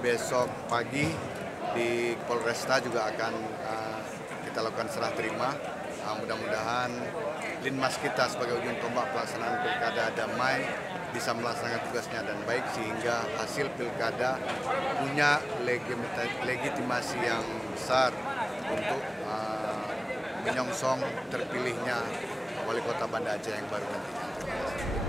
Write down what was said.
besok pagi di Polresta juga akan kita lakukan serah terima. Mudah-mudahan Linmas kita sebagai ujung tombak pelaksanaan pilkada damai bisa melaksanakan tugasnya dan baik sehingga hasil pilkada punya legitimasi yang besar untuk menyongsong terpilihnya wali kota Banda Aceh yang baru nantinya.